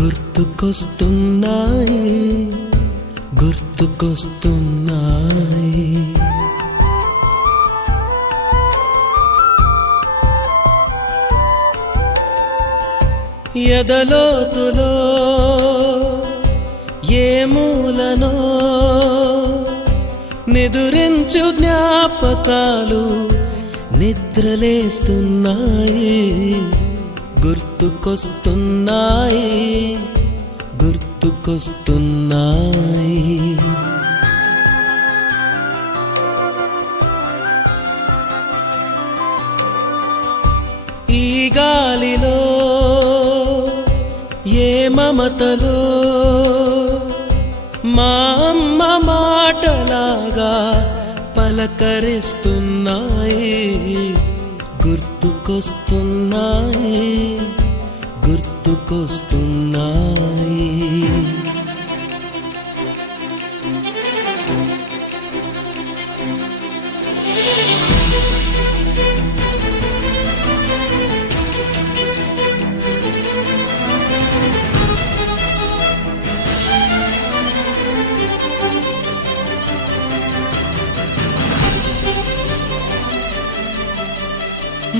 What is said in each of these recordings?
గుర్తుకొస్తున్నాయి గుర్తుకొస్తున్నాయి. ఎదలోతులో ఏ మూలనో నిదురించు జ్ఞాపకాలు నిద్రలేస్తున్నాయి. గుర్తుకొస్తున్నాయి గుర్తుకొస్తున్నాయి. ఈ గాలిలో ఏ మమతలో మా అమ్మ మాటలాగా పలకరిస్తున్నాయి. గుర్తుకొస్తున్నాయి గుర్తుకొస్తున్నాయి.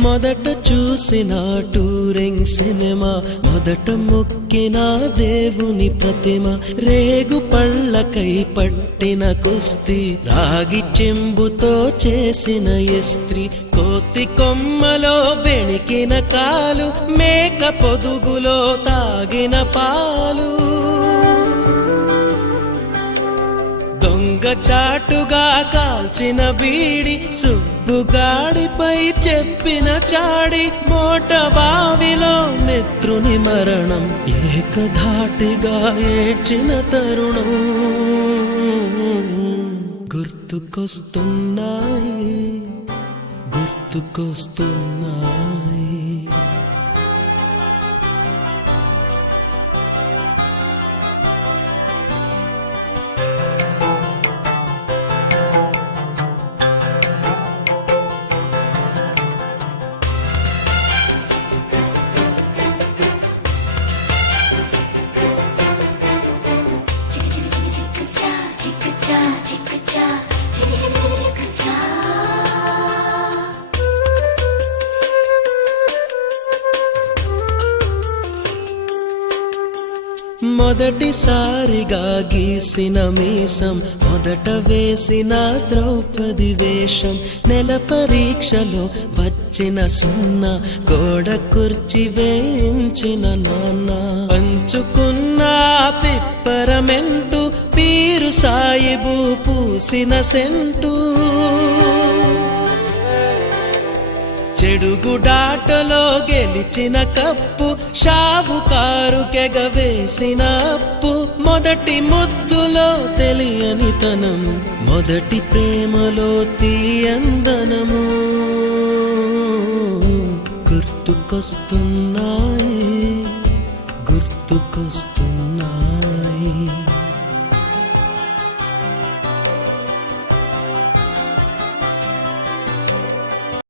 మొదట చూసిన టూరింగ్ సినిమా, మొదట మొక్కిన దేవుని ప్రతిమ, రేగు పళ్ళకై పట్టిన కుస్తీ, రాగి చెంబుతో చేసిన ఇస్త్రీ, కోతి కొమ్మలో బెణికిన కాలు, మేక పొదుగులో తాగిన పాలు, దొంగ చాటుగా కాల్చిన బీడి, సుబ్బుగాడిపై చెప్పిన చాడి, మోట బావిలో మిత్రుని మరణం, ఏకధాటిగా ఏడ్చిన తరుణం. గుర్తుకొస్తున్నాయి గుర్తుకొస్తున్నాయి. మొదటిసారిగా గీసిన మీసం, మొదట వేసిన ద్రౌపది వేషం, నెల పరీక్షలో వచ్చిన సున్నా, గోడ కుర్చీ వేయించిన నాన్న, పంచుకున్న పిప్పరమెంటు, పీరు సాయిబు పూసిన సెంటు, చెడుగుడాటలో గెలిచిన కప్పు, షావుకారు కెగవేసిన అప్పు, మొదటి ముద్దులో తెలియని తనం, మొదటి ప్రేమలో తీయందనము. గుర్తుకొస్తున్నాయి గుర్తుకొస్తున్నాయి.